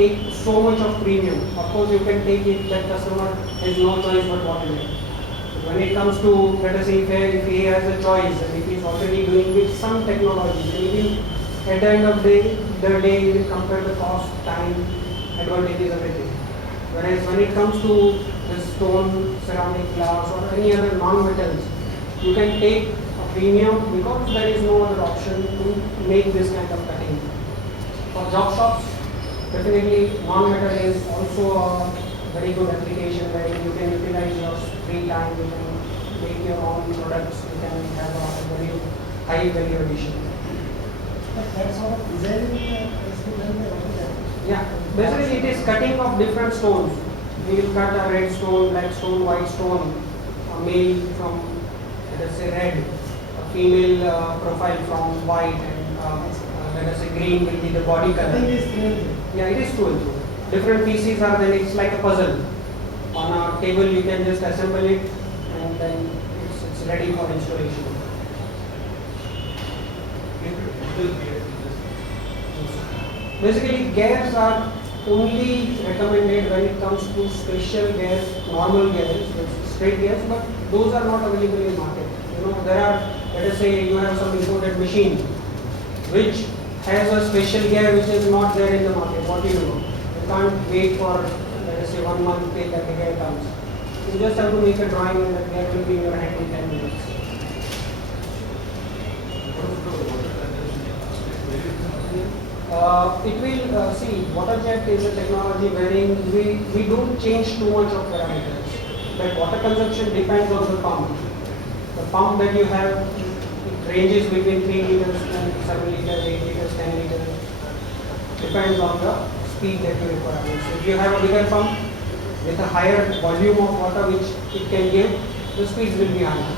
take so much of premium. Of course, you can take it that customer has no choice but what to make. When it comes to, let us say, if he has a choice and if he is already doing with some technology, then he will, at the end of the day, he will compare the cost, time, advantages, everything. Whereas when it comes to the stone, ceramic, glass, or any other non-metals, you can take a premium because there is no other option to make this kind of cutting. For job shops, definitely non-metal is also a very good application where you can utilize your free time, you can make your own products, you can have a very high value addition. But that sort of design is to done by AutoCAD. Yeah, basically it is cutting of different stones. We will cut a red stone, black stone, white stone, a male from, let us say, red, a female profile from white, and let us say green will be the body I color. think it's clear. Yeah, it is true. Different pieces are then, it's like a puzzle. On a table you can just assemble it and then it's ready for installation. Basically, gears are only recommended when it comes to special gears, normal gears, straight gears, but those are not available in market. You know, there are, let us say you have some imported machine which has a special gear which is not there in the market. What do you do? You can't wait for, let us say, 1 month till that gear comes. You just have to make a drawing and the gear will be in your hand in 10 minutes. It will, see, water jet is a technology wherein we don't change too much of parameters. But water consumption depends on the pump. The pump that you have, it ranges between 3 liters and 7 liters, 8 liters, 10 liters. Depends on the speed that you require. So if you have a bigger pump with a higher volume of water which it can give, the speeds will be higher.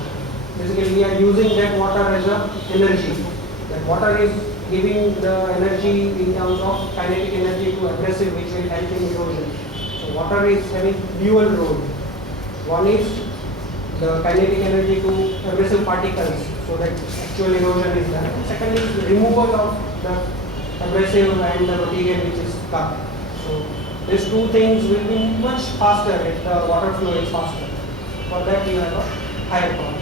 Basically, we are using that water as a energy. That water is giving the energy in terms of kinetic energy to abrasive, which will help in erosion. So water is having dual role. One is the kinetic energy to abrasive particles, so that actual erosion is done. And second is the removal of the abrasive and the material which is cut. So these two things will be much faster if the water flow is faster. For that you have a higher power.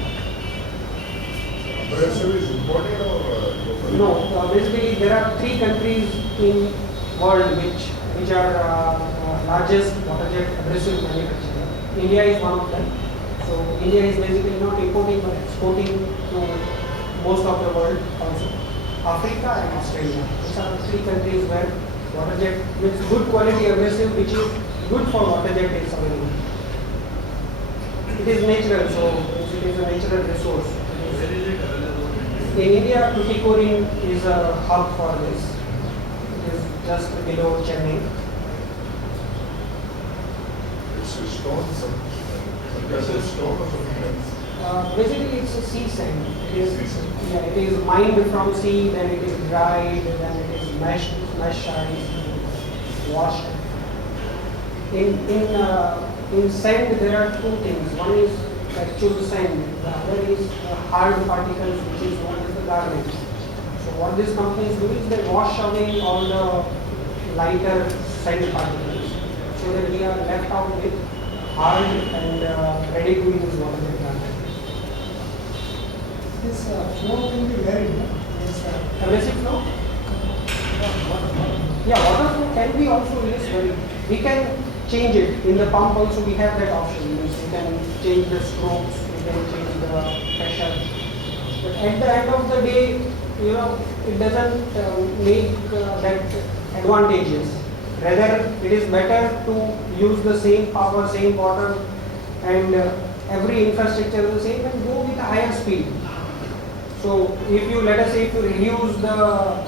Abrasive is imported or local? No, basically there are 3 countries in world which are largest water jet abrasive manufacturer. India is one of them. So India is basically not importing but exporting to most of the world also. Africa and Australia. These are the 3 countries where water jet with good quality abrasive which is good for water jet is available. It is natural, so it is a natural resource. Where is it available? In India, Tuticorin is a hub for this. It is just below Chennai. It's a stone, some abrasive stone or something else? Basically, it's a sea sand. It is, Sea sand. yeah, it is mined from sea, then it is dried, then it is meshed washed. In sand, there are 2 things. One is actual sand, the other is hard particles, which is one is the garnet. So what these companies do is they wash away all the lighter sand particles, so that we are left out with hard and ready to use water jet garnet. This flow will be varied. Yes, Abrasive flow? Yeah, water flow can be also less varied. We can change it. In the pump also we have that option. Means we can change the strokes, we can change the pressure. But at the end of the day, you know, it doesn't make that advantageous. Rather, it is better to use the same power, same water, and every infrastructure is the same, and go with a higher speed. So if you, let us say, if you reduce the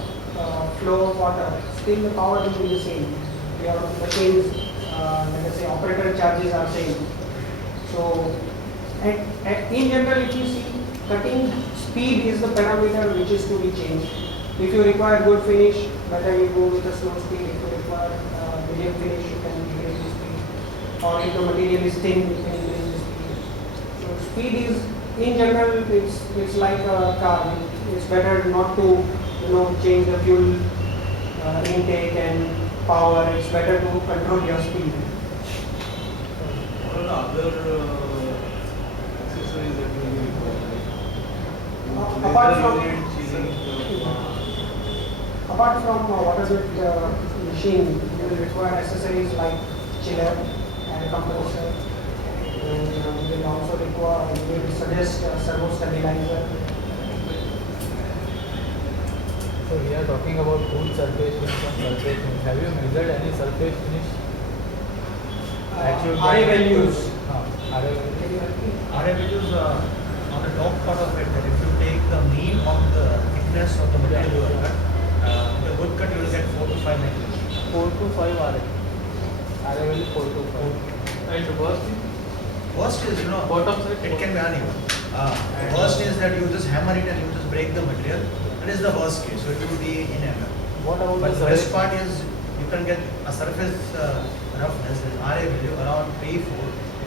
flow of water, still the power will be the same. Your machines, let us say, operator charges are same. So, in general, if you see, cutting speed is the parameter which is to be changed. If you require good finish, better you go with a slow speed. If you require medium finish, you can increase the speed. Or if the material is thin, you can increase the speed. So speed is, in general, it's like a car. It's better not to, change the fuel intake and power, it's better to control your speed. What are the other accessories that will be required? Apart from Chilling, water jet machine, you will require accessories like chiller and compressor. And you will also require, we will suggest servo stabilizer. So we are talking about cool surface finish and surface finish. Have you measured any surface finish? RA values. RA values. RA values on the top part of it, that if you take the mean of the thickness of the material you have cut, the wood cut you will get 4 to 5 microns. 4 to 5 RA. RA value 4 to 5. And worst thing, Worst is, bottom side, it can be uneven. Worst is that you just hammer it and you just break the material. That is the worst case, so it will be in error. What about But the the best surface? part is you can get a surface roughness, an RA value around 3-4 if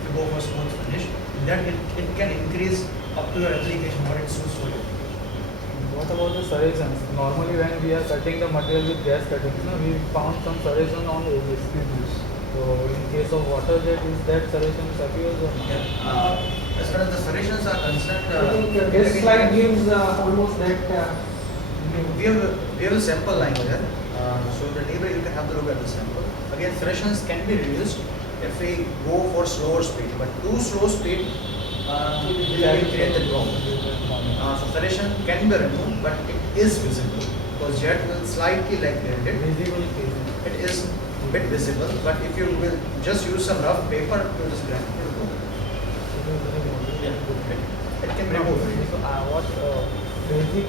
you go for smooth finish. That it can increase up to your application what it suits for you. What about the serrations? Normally when we are cutting the material with gas cuttings, we found some serration on edges. So in case of water jet, is that serration appears or not? As far as the serrations are concerned, I think this slide gives almost that. we have a sample line there. So the neighbor, you can have the look at the sample. Again, serrations can be reduced if we go for slower speed, but too slow speed will create the problem. So serration can be removed, but it is visible because jet will slightly like graded. Visible case. It is bit visible, but if you will just use some rough paper to just grind, it will go. It can be removed. So what basic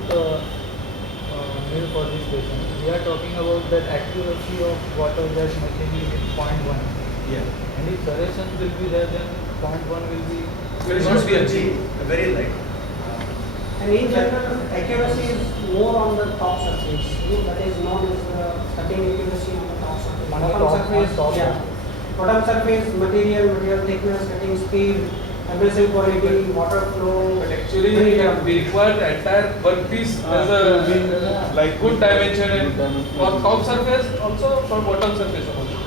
meal for this patient? We are talking about that accuracy of water jet machining is 0.1. Yeah. And if serration will be there, then 0.1 will be. Will not be achieved. Very light. And in general, accuracy is more on the top surface. That is known as the cutting accuracy on the top surface. On the Bottom top- surface, on top. yeah. Bottom surface, material thickness, cutting speed, abrasive quality, water flow. but actually we require the entire workpiece as a like good dimension and for top surface also for bottom surface also.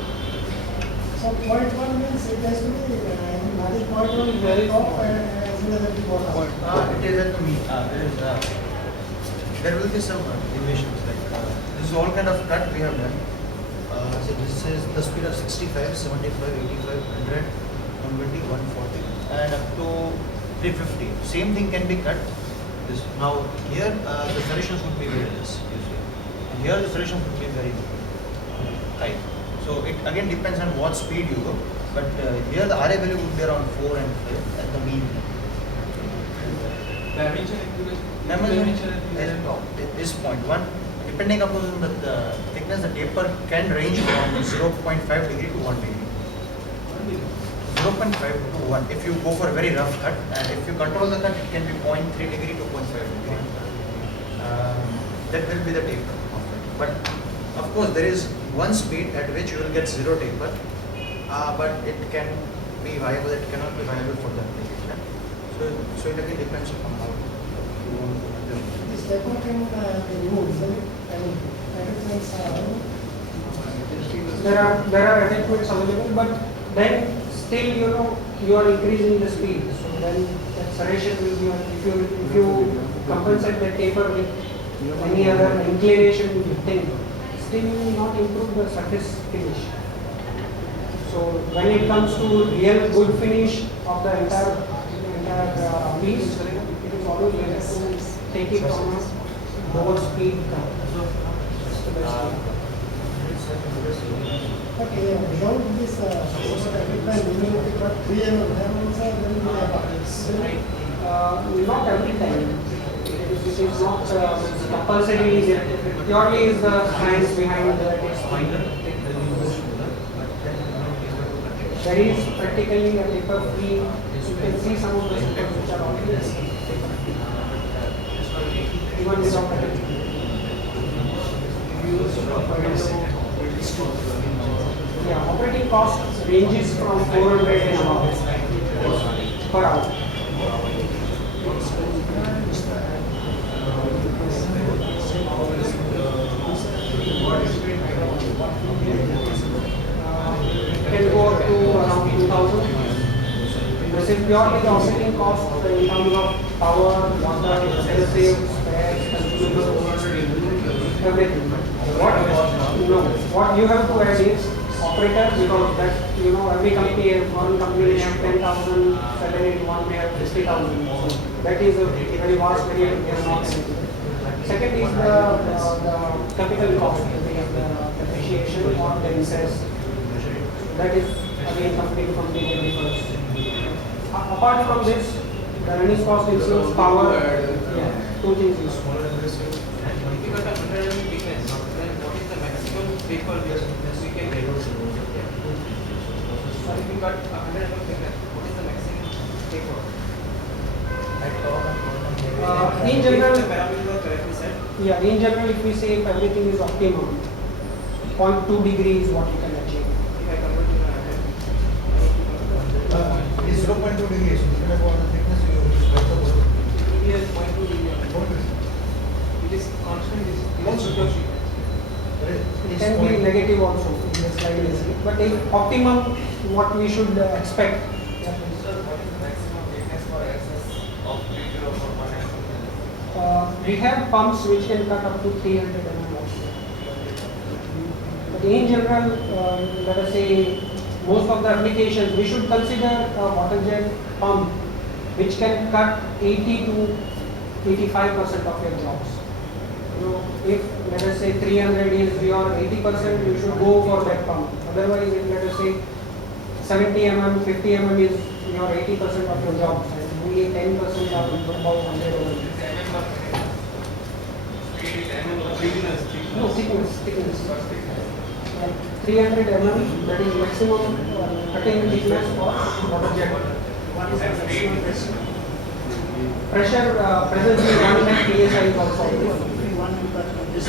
So 0.1 means it has to be, that is 0.1 is very top and as well as at the bottom. It is at the mean. There will be some deviations. Like this is all kind of cut we have done. So this is the speed of 65, 75, 85, 100, 120, 140, and up to 350. Same thing can be cut. This now here the serrations would be very less. You see, and here the serrations would be very tight. So it again depends on what speed you go. But here the RA value would be around 4 and 5 at the mean. Dimension accuracy. Dimension is 0.1. Depending upon the thickness, the taper can range from 0.5 degree to 1 degree. 0.5 to 1. If you go for a very rough cut, and if you control the cut, it can be 0.3 degree to 0.5 degree. That will be the taper of it. But of course, there is one speed at which you will get zero taper, but it can be viable. It cannot be viable for the application. So it again depends upon how you want to do it. This taper can be removed, isn't it? I mean, attachments are There are attachments available, but then still you are increasing the speed. So then the serration will be on. If you compensate the taper with any other inclination thing, still you will not improve the surface finish. So when it comes to real good finish of the entire piece, it is always better to take it on a lower speed cut. That's the best way. okay, beyond this equipment, you need to cut 3 mm, then also there will be a Not every time. It is not compulsory. Purely is the science behind the test. There is practically a taper free. You can see some of the tapers which are already taper free. Even without attachment. Yeah, operating cost ranges from 400 and above per hour. Can go up to around 2,000. This is purely the operating cost in terms of power, water, expensive, spares, consumables, everything. What you have to add is operator, because that every company, one company may have 10,000 salary, one may have 60,000. So that is a very vast variety. They are not anything. Second is the capital cost, the depreciation or the interest. That is again company to company differs. Apart from this, the running cost includes power. Yeah, two things. If you got a 100 mm thickness, then what is the maximum paper weakness we can get? So if you got 100 mm thickness, what is the maximum paper? In general, the parameter are correctly set. yeah, in general, if we say if everything is optimum, 0.2 degree is what you can achieve. If I convert to It is 0.2 degrees. Depending upon the thickness, you use better word. it is 0.2 degree. It is constant. It is It can be negative also in the slide is, but if optimum, what we should expect. Sir, what is the maximum thickness for access of 304 We have pumps which can cut up to 300 mm also. But in general, let us say most of the applications, we should consider a water jet pump which can cut 80 to 85% of your jobs. If let us say 300 is your 80%, you should go for that pump. Otherwise, if let us say 70 mm, 50 mm is your 80% of your jobs, and only 10% are about 100 mm. No, thickness. 300 mm, that is maximum cutting thickness for water jet. What is the maximum pressure? Pressure, presently 1 lakh psi is also available. One to cut from this.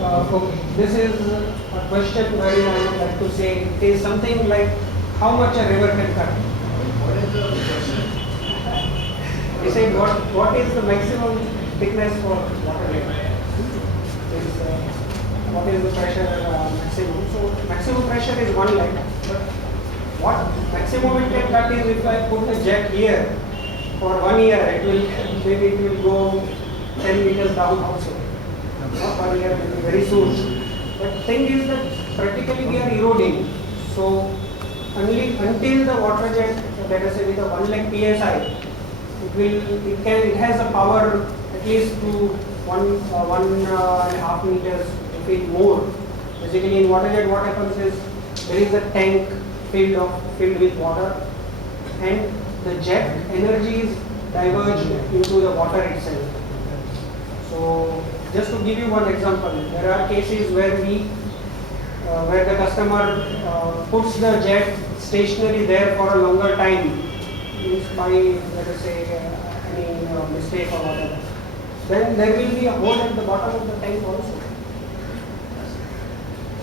Okay, this is a question where I would like to say it is something like how much a river can cut. He said what is the maximum thickness for water river? What is the pressure maximum? So maximum pressure is 1 lakh. But what maximum it can cut is if I put the jet here for 1 year, maybe it will go 10 meters down also. Not 1 year, maybe very soon. But thing is that practically we are eroding. So until the water jet, let us say with a 1 lakh psi, it has a power at least to 1.5 meters, if it more. Basically in water jet, what happens is there is a tank filled with water, and the jet energy is diverged into the water itself. So just to give you one example, there are cases where where the customer puts the jet stationary there for a longer time, means by let us say any mistake or whatever. Then there will be a hole at the bottom of the tank also.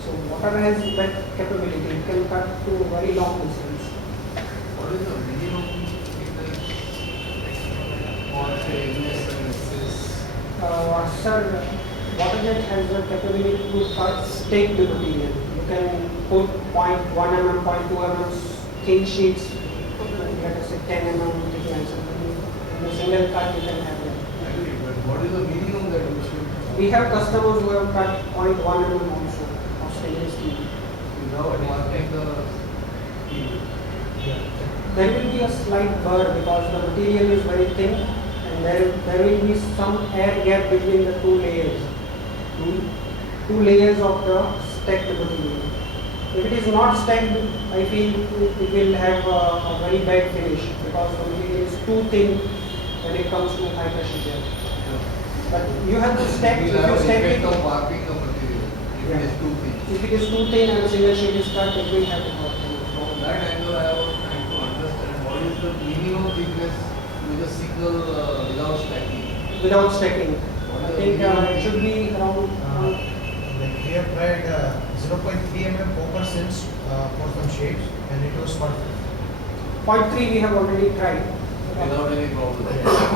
So water has that capability; it can cut to very long distance. What is the minimum thickness or say USMSS? Sir, water jet has the capability to cut staked material. You can put 0.1 mm, 0.2 mm thin sheets, let us say 10 mm thickness. In a single cut, you can have that. But what is the minimum that we should We have customers who have cut 0.1 mm also of stainless steel. without marking the key? There will be a slight burr because the material is very thin, and there will be some air gap between the two layers. Two layers of the stacked material. If it is not stacked, I feel it will have a very bad finish because the material is too thin when it comes to high pressure jet. But you have to stack. If We'll have you an stack effect it, of marking the material if it is too thin. if it is too thin and a single sheet is cut, it will have a problem. From that angle, I was trying to understand what is the minimum thickness with a single without stacking. Without stacking, I think it should be around. Like we have tried 0.3 mm copper since for some shades, and it was perfect. 0.3 we have already tried. Without any problem.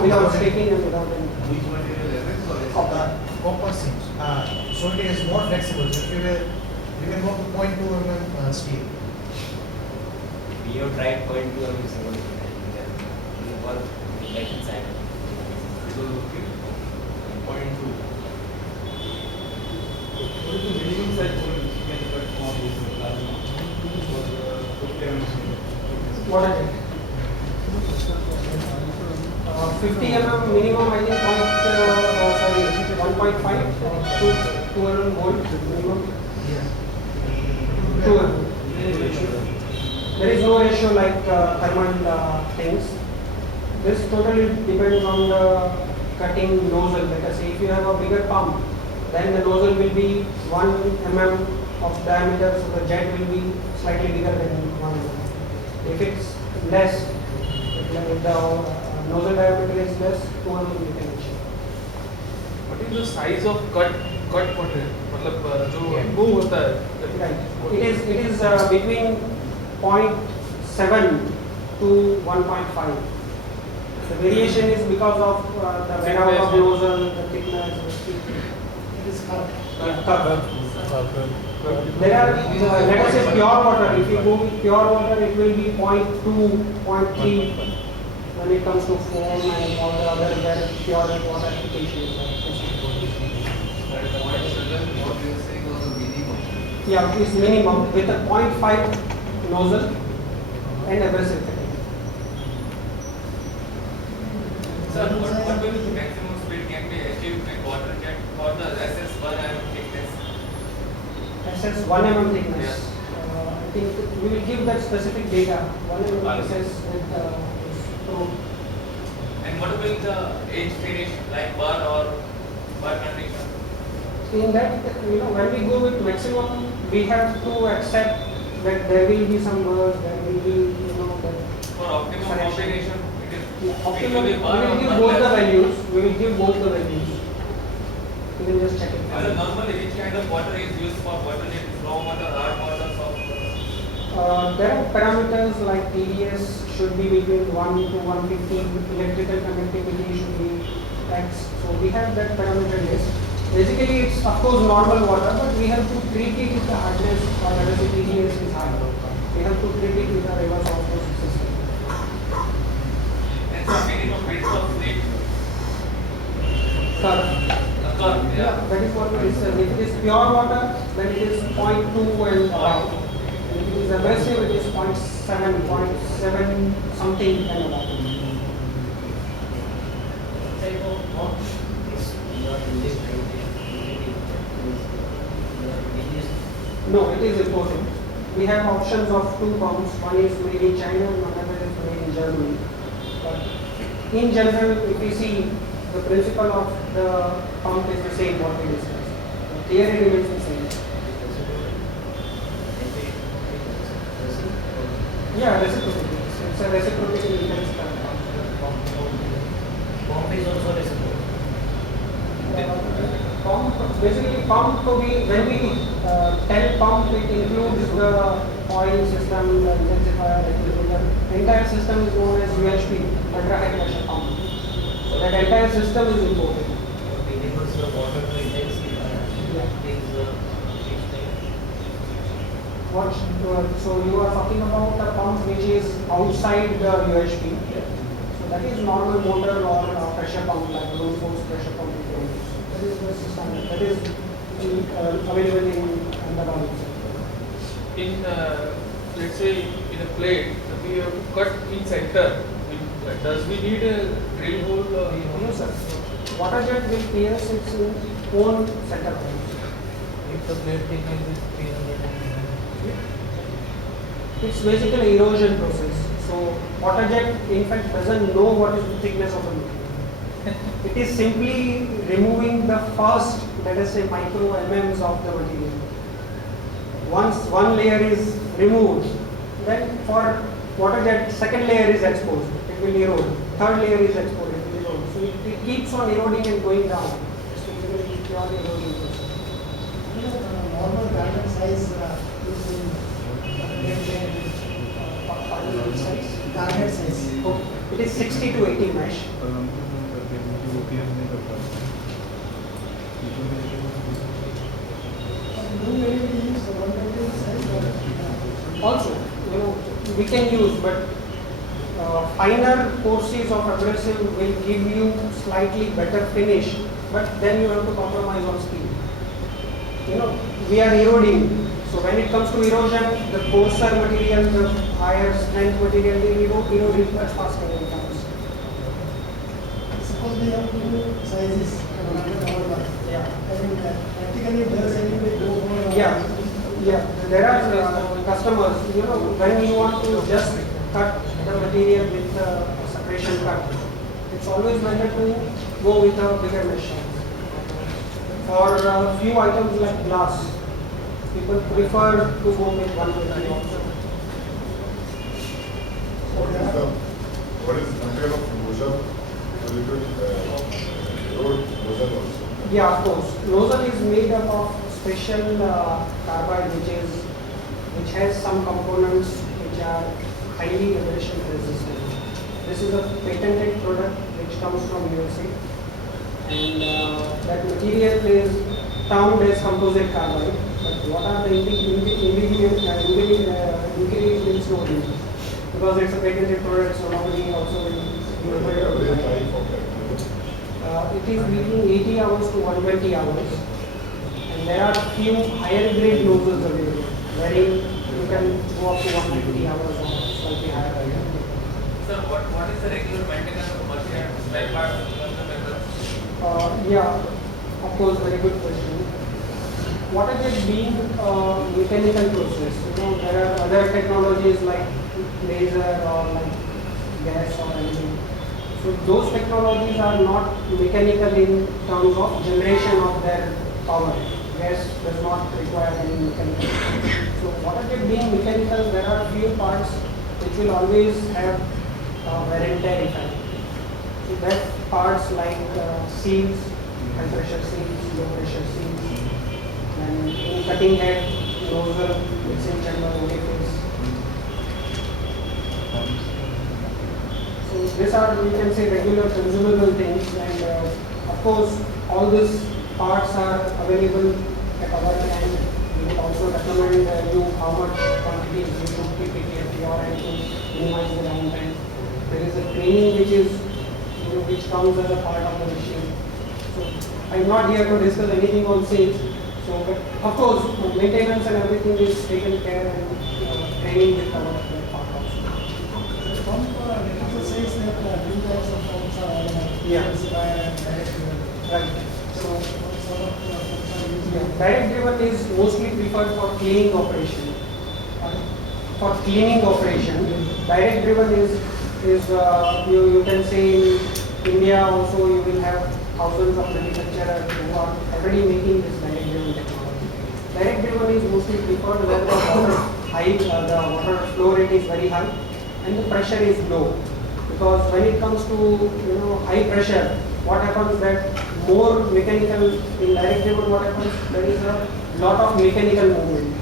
Without stacking and without any. Which material, MS or Copper. SL? copper seams. So it is more flexible. So if you can go to 0.2 mm steel. We have tried 0.2 and we said we work like inside. So, okay. 0.2. What is the minimum size hole you can cut from this plasma? What is it? 50 mm minimum, I think, 1.5 to 2 mm volt minimum. 2 mm. There is no ratio like thermal things. This totally depends on the cutting nozzle. Let us say if you have a bigger pump, then the nozzle will be 1 mm of diameter, so the jet will be slightly bigger than 1 mm. If it's less, if the nozzle diameter is less, 2 mm you can achieve. What is the size of cut potato? मतलब जो move होता है. Right. It is between 0.7 to 1.5. The variation is because of the wear out of nozzle, the thickness, the speed. It is curved. Curve. There are, let us say pure water. If you go with pure water, it will be 0.2, 0.3 when it comes to foam and all the other pure water applications. At 0.7, what you are saying was the minimum. Yeah, it's minimum with a 0.5 nozzle and abrasive cutting. Sir, what will be the maximum speed can be achieved with water jet for the SS1 and thickness? SS 1 mm thickness. I think we will give that specific data. 1 mm SS with probe. And what will the edge finish like bar or bar condition? In that, when we go with maximum, we have to accept that there will be some burrs, there will be, that For optimum combination, it is optimum. We usually bar will or give bar both the less. values. We will give both the values. You can just check it. Normally, which kind of water is used for water jet? Raw water, hard water, soft water? There are parameters like TDS should be between 1 to 150, electrical conductivity should be X. So we have that parameter list. Basically, it's of course normal water, but we have to treat it with the hardness or let us say TDS is high. We have to treat it with a reverse osmosis system. And some minimum width of slip. Curve. The curve, yeah. That is what we discussed. If it is pure water, then it is 0.2 and above. If it is abrasive, it is 0.7, 0.7 something and above. No, it is imported. We have options of 2 pumps. One is made in China and another is made in Germany. But in general, if we see the principle of the pump is the same what we discussed. The theory remains the same. Yeah, reciprocity. It's a reciprocating impedance pump. Pump is also reciprocal. Pump, basically pump to be, when we tell pump, it includes the oil system, the intensifier, regulator. The entire system is known as UHP, ultra high pressure pump. So that entire system is imported. Enables the water to intensify. What, so you are talking about a pump which is outside the UHP. So that is normal motor or pressure pump, like low force pressure pump. That is the system. That is available in Ahmedabad. In let's say in a plate, if we have to cut in center, does we need a drill hole? No, sir. Water jet will pierce its own center point. If the plate thickness is 300 It's basically erosion process. So water jet in fact doesn't know what is the thickness of a material. It is simply removing the first, let us say, micro mm of the material. Once one layer is removed, then for water jet, second layer is exposed. It will erode. Third layer is exposed. It will erode. So it keeps on eroding and going down. It's basically pure erosion process. Normal garment size is in garment size. Oh, it is 60 to 80 mesh. Do we use the 120 size or? Also, we can use, but finer courses of abrasive will give you slightly better finish, but then you have to compromise on speed. We are eroding. So when it comes to erosion, the coarser material, the higher strength material will erode much faster than it comes. Suppose we have two sizes, 100 or Yeah. practically does anyway go for. Yeah, there are customers, when you want to just cut the material with a separation cut, it's always better to go with a bigger machine. For a few items like glass, people prefer to go with 120 also. What is the material of nozzle? Road nozzle also. Yeah, of course. Nozzle is made up of special carbide which has some components which are highly vibration resistant. This is a patented product which comes from USA, and that material is termed as composite carbide. But what are the ingredients known? Because it's a patented product, so nobody also will it is between 80 hours to 120 hours, and there are few higher grade nozzles available wherein you can go up to 150 hours or slightly higher. Sir, what is the regular maintenance of machine and spare parts of the vehicles? Yeah, of course, very good question. What is it being mechanical process? There are other technologies like laser or like gas or anything. So those technologies are not mechanical in terms of generation of their power. Gas does not require any mechanical. So what are they being mechanical? There are few parts which will always have wear and tear effect. So that parts like seals, high pressure seals, low pressure seals, and in cutting head, nozzle, mixing chamber, orifice. So these are, we can say, regular consumable things, and of course all these parts are available at our end. We will also recommend you how much quantities you should keep it at your end to minimize the downtime. There is a training which comes as a part of the machine. So I am not here to discuss anything on sales. So, but of course, maintenance and everything is taken care, and training will cover that part also. Pump also says that two types of pumps are available. Yeah. Direct driven. Right. So What sort of pumps are used? yeah, direct driven is mostly preferred for cleaning operation. For cleaning operation, direct driven is you can say in India also you will have thousands of manufacturers who are already making this direct driven technology. Direct driven is mostly preferred where the water flow rate is very high and the pressure is low. Because when it comes to high pressure, what happens that more mechanical in direct driven, what happens, there is a lot of mechanical movement,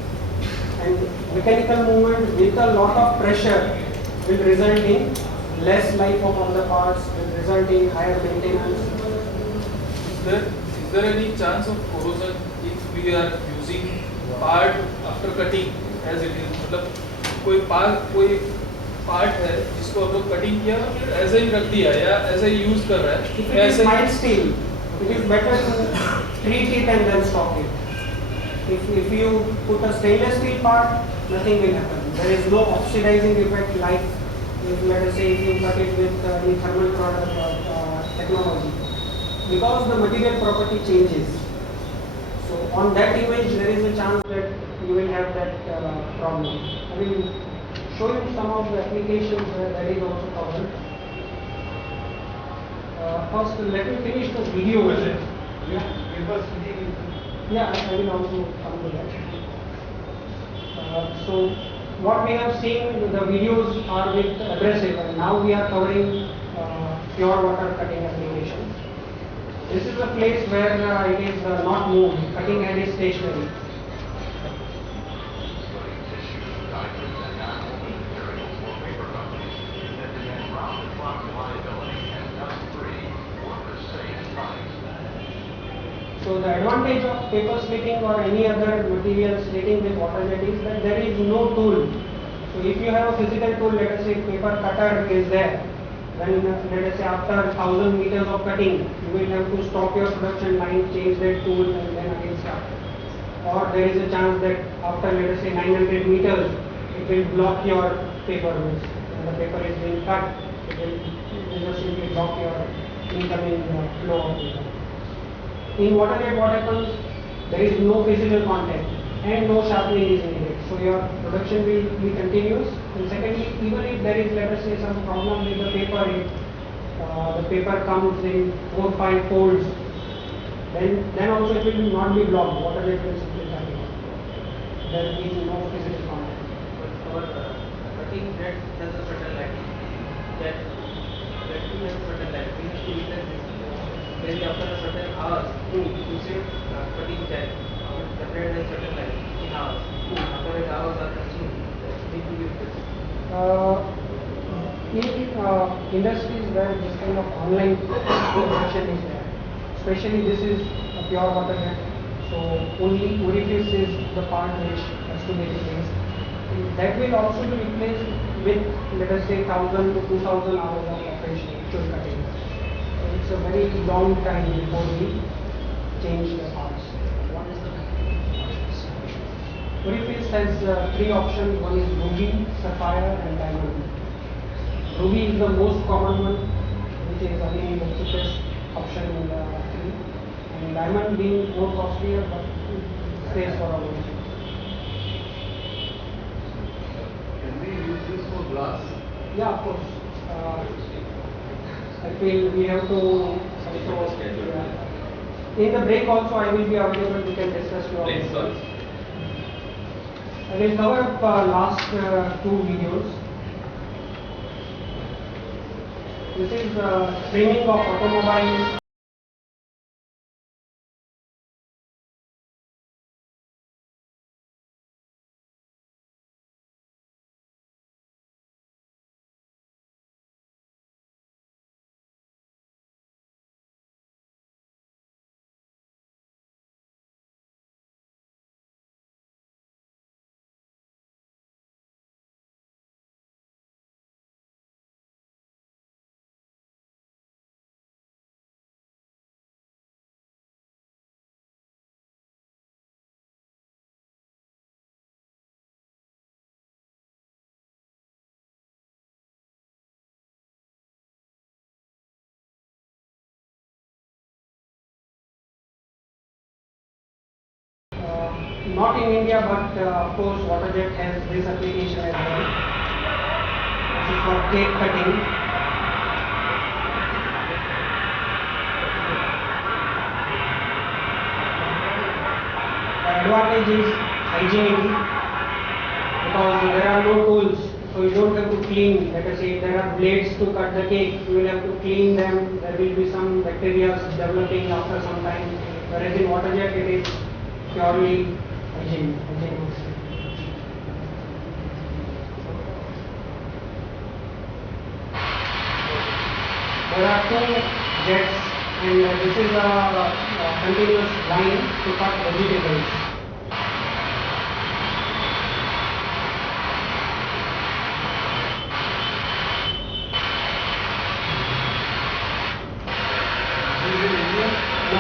and mechanical movement with a lot of pressure will result in less life of all the parts, will result in higher maintenance. Is there any chance of corrosion if we are using part after cutting as it is? मतलब कोई part है जिसको हम लोग cutting किया और फिर ऐसे ही रख दिया या ऐसे ही यूज कर रहा है If it is mild steel, it is better to treat it and then stop it. If you put a stainless steel part, nothing will happen. There is no oxidizing effect like if, let us say, if you cut it with any thermal product or technology. Because the material property changes. So on that image, there is a chance that you will have that problem. I will show you some of the applications where that is also covered. First, let me finish the video with it. Yeah, I will also come to that. So, what we have seen, the videos are with abrasive, and now we are covering pure water cutting applications. This is a place where it is not moved, cutting head is stationary. So So the advantage of paper splitting or any other material splitting with water jet is that there is no tool. So if you have a physical tool, let us say paper cutter is there, then let us say after 1000 meters of cutting, you will have to stop your production line, change that tool and then again start. Or there is a chance that after let us say 900 meters, it will block your paper which when the paper is being cut, it will just simply block your incoming flow of paper. In water jet what happens, there is no physical contact and no sharpening is needed. So your production will be continuous. And secondly, even if there is let us say some problem with the paper, if the paper comes in 4 or 5 folds, then also it will not be blocked. Water jet will simply cut it off. There will be no physical contact. But our cutting jet has a certain lighting. That tool has a certain light. We need to witness this. Maybe after a certain hours, you say cutting jet. The thread has certain light in hours. After that hours are consumed, need to be witnessed. In industries where this kind of online production is there, especially this is a pure water jet, so only orifice is the part which has to be replaced. That will also be replaced with let us say 1000 to 2000 hours of operation, actual cutting. So it's a very long time before we change the parts. What is the Orifice has 3 options. One is ruby, sapphire and diamond. Ruby is the most common one, which is again the cheapest option in the 3. And diamond being more costlier but stays for a long time. Can we use this for glass? Yeah, of course. I feel we have to also, in the break also I will be available, we can discuss your Please, sir. I will cover up last 2 videos. This is framing of automobiles. Not in India, but of course Waterjet has this application as well. This is for cake cutting. The advantage is hygiene because there are no tools, so you don't have to clean. Let us say if there are blades to cut the cake, you will have to clean them. There will be some bacteria developing after some time. Whereas in Waterjet it is purely hygiene. There are 2 jets and this is a continuous line to cut vegetables. Is it in India? No,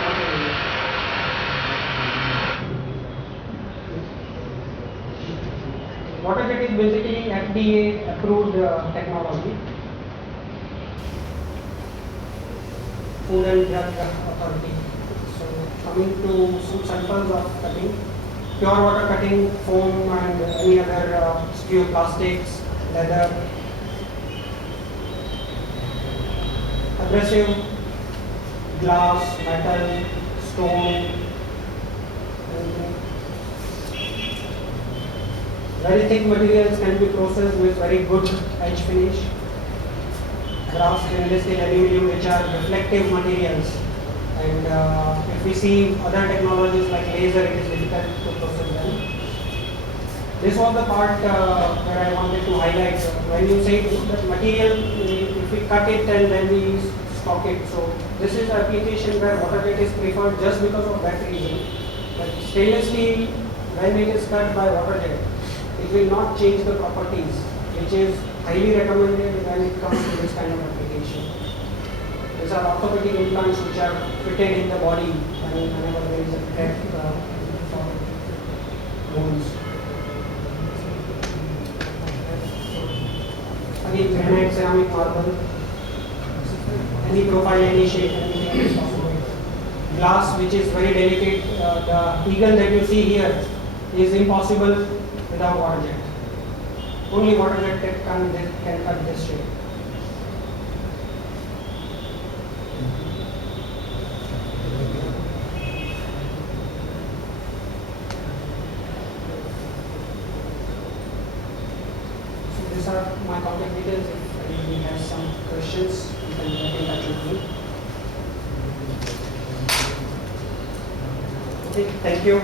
not in India. Waterjet is basically FDA approved technology. Food and Drug Authority. So coming to some samples of cutting, pure water cutting, foam and any other steel plastics, leather, abrasive, glass, metal, stone, very thick materials can be processed with very good edge finish. Brass, stainless steel, aluminium, which are reflective materials. And if we see other technologies like laser, it is difficult to process them. This was the part where I wanted to highlight. When you say that material, if we cut it and then we stock it. So this is the application where water jet is preferred just because of that reason. But stainless steel, when it is cut by water jet, it will not change the properties, which is highly recommended when it comes to this kind of application. These are orthopedic implants which are fitted in the body whenever there is a crack for bones. Again, granite, ceramic, marble, any profile, any shape, anything is possible. Glass, which is very delicate, the eagle that you see here is impossible without water jet. Only water jet can cut this shape. So these are my contact details. If anybody has some questions, you can get in touch with me. Okay, thank you.